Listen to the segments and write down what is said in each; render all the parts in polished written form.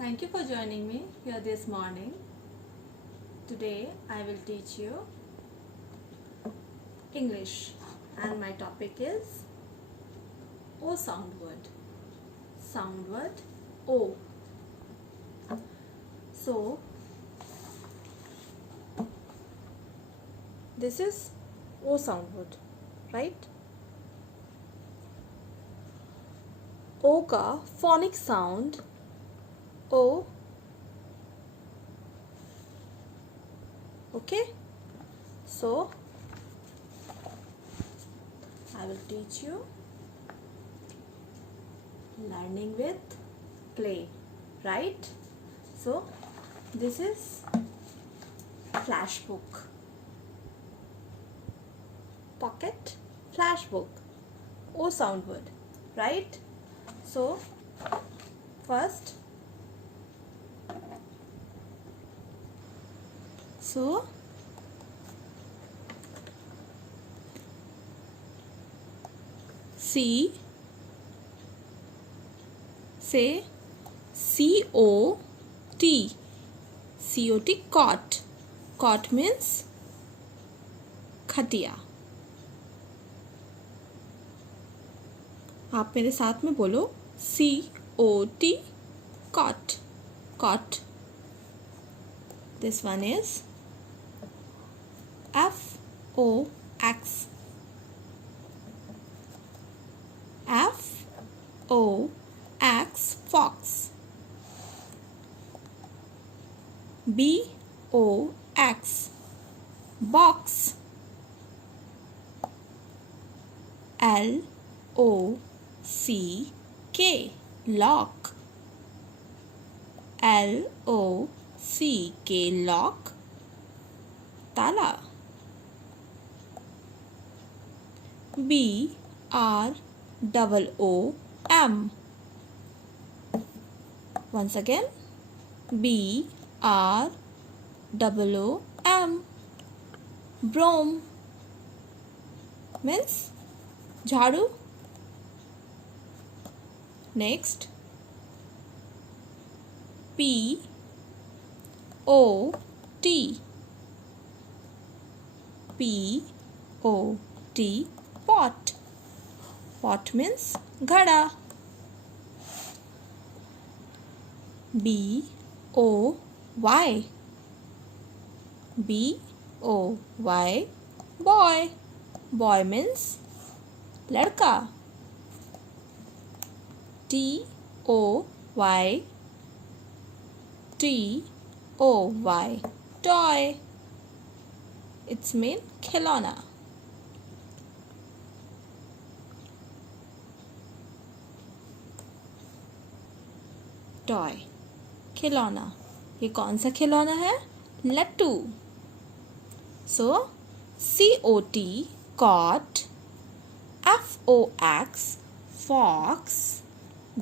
Thank you for joining me here this morning. Today I will teach you English and my topic is O sound word. Sound word O. So this is O sound word, right? O का phonic sound O. Okay, so I will teach you learning with play, right? So this is flash book, pocket flash book, O sound word, right? So first, C, say C-O-T, C-O-T, cot. Cot means खटिया. आप मेरे साथ में बोलो C-O-T, cot. Cot. This one is F-O-X. F-O-X, fox. B-O-X, box. L-O-C-K, lock. L-O-C-K, lock, ताला. B-R-O-O-M. Once again, B-R-O-O-M, broom means झाड़ू. Next, P-O-T, P-O-T, pot. Pot means घड़ा. B-O-Y, B-O-Y, boy. Boy means लड़का. T-O-Y, T-O-Y, toy. It's mean खिलौना. Toy, खिलौना. ये कौन सा खिलौना है? लट्टू. सो C-O-T, cot. F-O-X, fox.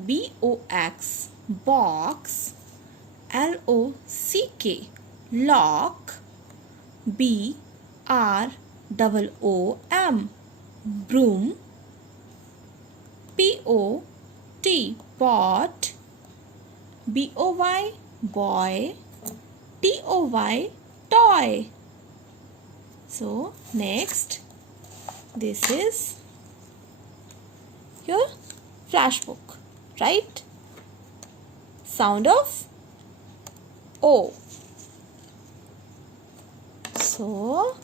B-O-X, box. L-O-C-K, lock. B-R-O-O-M, broom. P-O-T, pot. B-O-Y, boy. T-O-Y, toy. So next, this is your flash book, right? Sound of O. So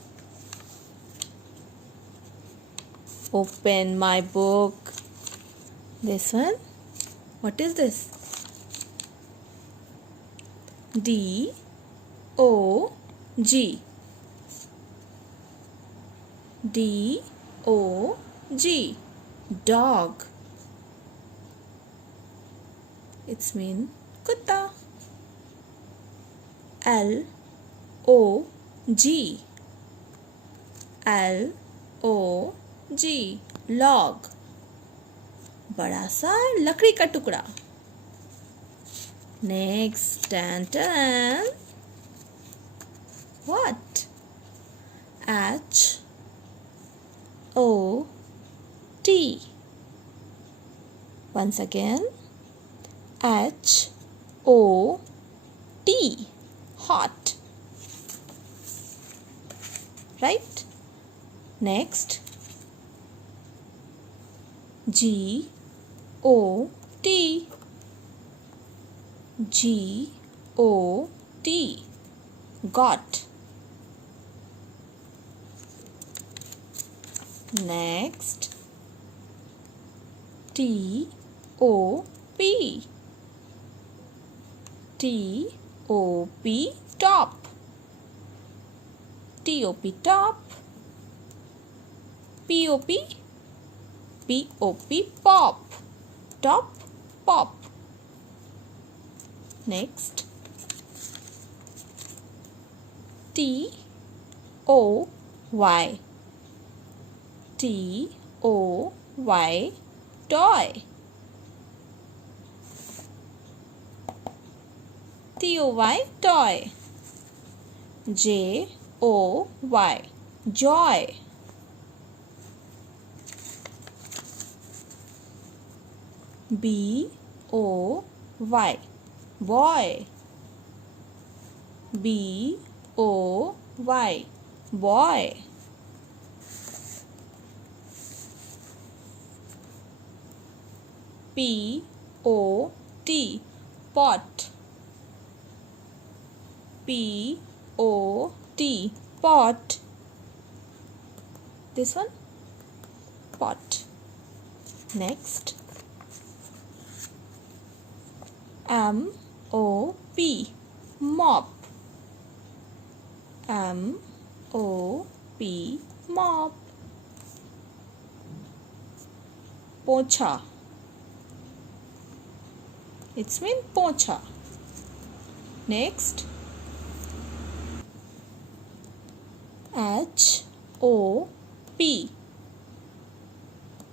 open my book. This one, what is this? D-O-G, D-O-G, dog. It's mean kutta. L-O-G, L-O-G, log. बड़ा सा लकड़ी का टुकड़ा. Next, tan. What? H-O-T. Once again, H O T, hot. Right? Next, G O T, G O T, got. Next, T O P, T O P, top. T O P, top. P O P, P O P, pop. Top, pop. Next, T O Y, T O Y, toy. T O Y, toy. J O Y, joy. B O Y, boy. B O Y, boy. P O T, pot. P O T, pot. This one, pot. Next, M O P, mop. M O P, mop. Pocha. It's mean pocha. Next, H O P,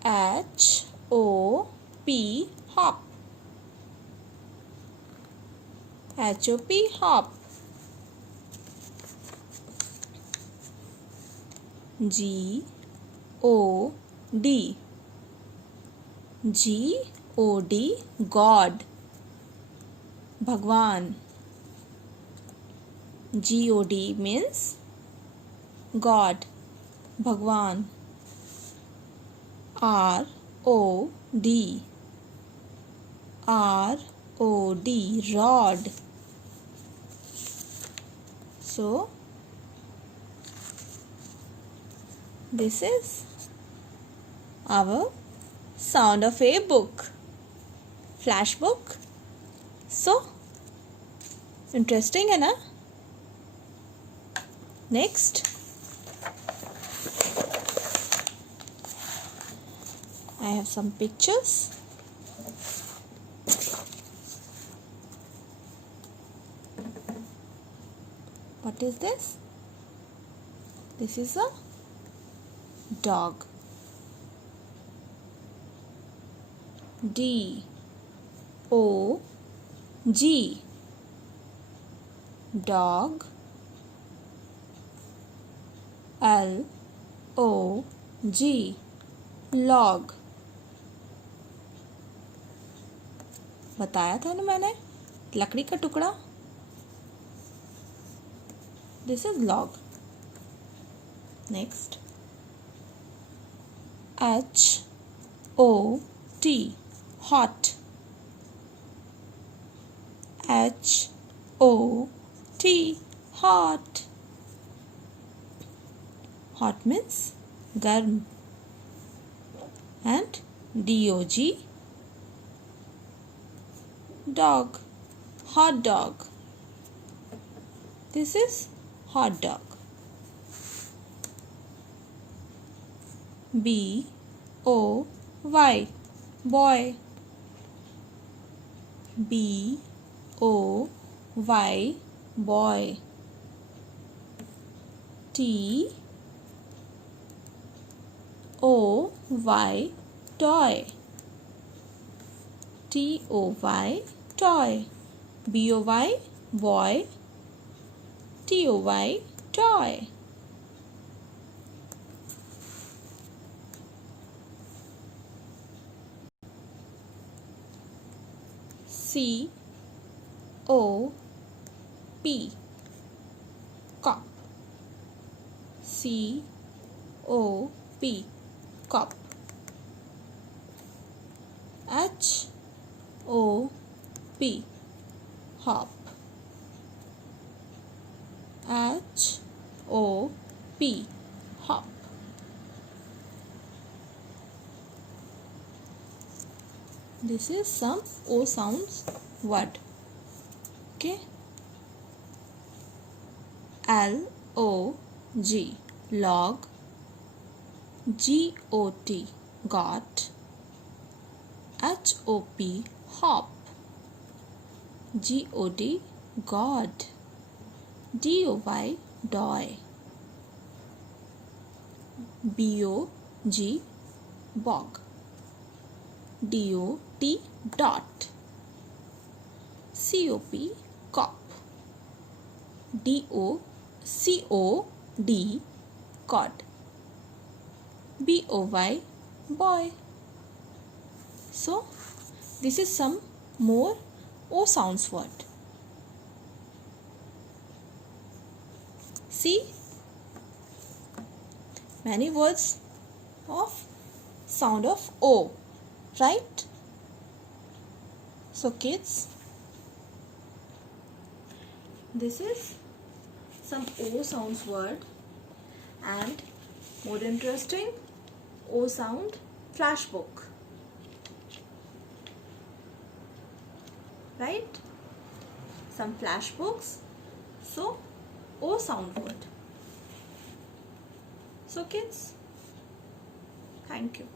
H O P, hop. H O P, hop. G O D, G O D, God. Bhagwan. G O D means God. Bhagwan. R O D, R O D, rod. So this is our sound of a book, flash book. So interesting है ना? Next, I have some pictures. What is this? This is a dog. D O G, dog. L O G, log. बताया था ना मैंने, लकड़ी का टुकड़ा. This is log. Next, H O T, hot. H O T, hot. Hot means garm. And D O G, dog. Hot dog. This is hot dog. B O Y, boy. B O Y, boy. T O Y, toy. T O Y, toy. B O Y, boy. T O Y, toy. C O P, cup. C O P, cup. H O P, hop. H O P, hop. This is some O sounds word. Okay. L O G, log. G O T, got. H O P, hop. G O D, God. D O Y, doy. B O G, bog. D O T, dot. C O P, cop. D O C O D, cod. B O Y, boy. So this is some more O sounds word. See, many words of sound of O, right? So kids, this is some O sounds word and more interesting O sound flash book, right? Some flash books. So O sound word. So kids, thank you.